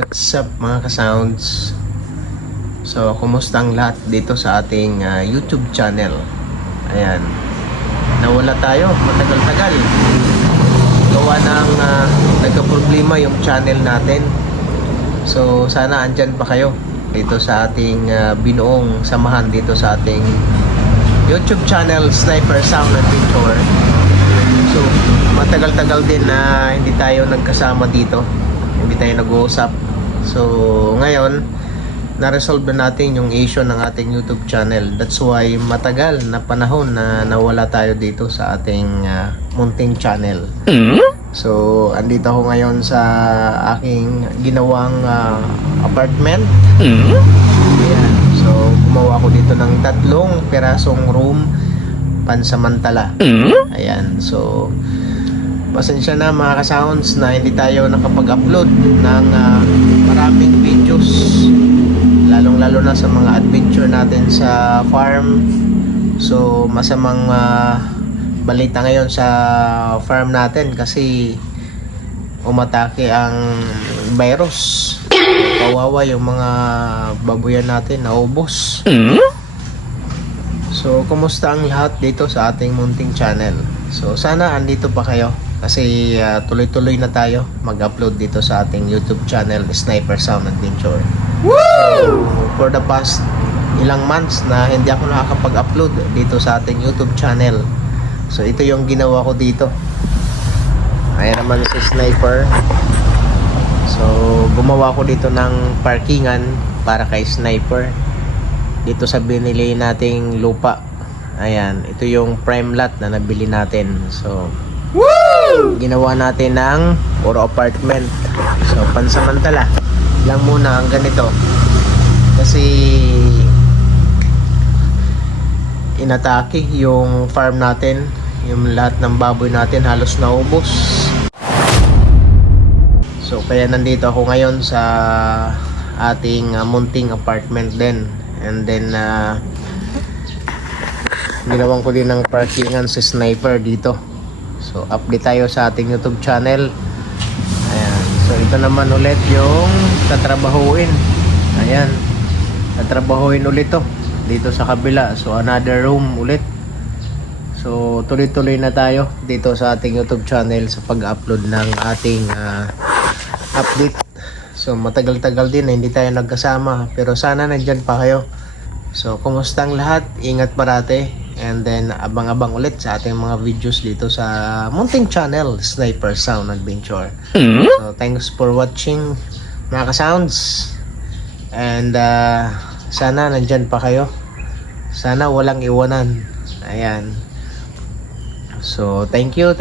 What's up mga ka-sounds? So, kumusta ang lahat dito sa ating YouTube channel? Ayan. Nawala tayo, matagal-tagal. Gawa ng nagka-problema yung channel natin. So, sana andyan pa kayo dito sa ating binuong samahan dito sa ating YouTube channel, Sniper Sound Adventure. So, matagal-tagal din na hindi tayo nagkasama dito. Hindi tayo nag-uusap. So, ngayon, na-resolve na natin yung issue ng ating YouTube channel. That's why matagal na panahon na nawala tayo dito sa ating munting channel. So, andito ako ngayon sa aking ginawang apartment. Ayan. So, gumawa ako dito ng 3 pirasong room pansamantala. Ayan. So, pasensya na mga ka-sounds na hindi tayo nakapag-upload ng maraming videos, lalong-lalo na sa mga adventure natin sa farm. So masamang balita ngayon sa farm natin kasi umatake ang virus. Kawawa yung mga babuyan natin, naubos. So kumusta ang lahat dito sa ating munting channel? So sana andito pa kayo kasi tuloy-tuloy na tayo mag-upload dito sa ating YouTube channel, Sniper Sound Adventure. So, for the past ilang months na hindi ako nakakapag-upload dito sa ating YouTube channel. So ito yung ginawa ko dito. Ayan naman si Sniper. So gumawa ko dito ng parkingan para kay Sniper dito sa binili nating lupa. Ayan, ito yung prime lot na nabili natin. So ginawa natin ng puro apartment. So pansamantala lang muna ang ganito kasi inatake yung farm natin, yung lahat ng baboy natin halos naubos. So kaya nandito ako ngayon sa ating munting apartment din. And then ginawan ko din ng parkingan si Sniper dito. So update tayo sa ating YouTube channel. Ayan. So ito naman ulit yung tatrabahuin. Ayan. Tatrabahuin ulit to dito sa kabila. So another room ulit. So tuloy-tuloy na tayo dito sa ating YouTube channel sa pag-upload ng ating update. So matagal-tagal din na hindi tayo nagkasama, pero sana nandyan pa kayo. So kumusta ang lahat? Ingat parate. And then abang-abang ulit sa ating mga videos dito sa munting channel, Sniper Sound Adventure. So thanks for watching mga ka-sounds. And sana nandyan pa kayo. Sana walang iwanan. Ayan. So thank you.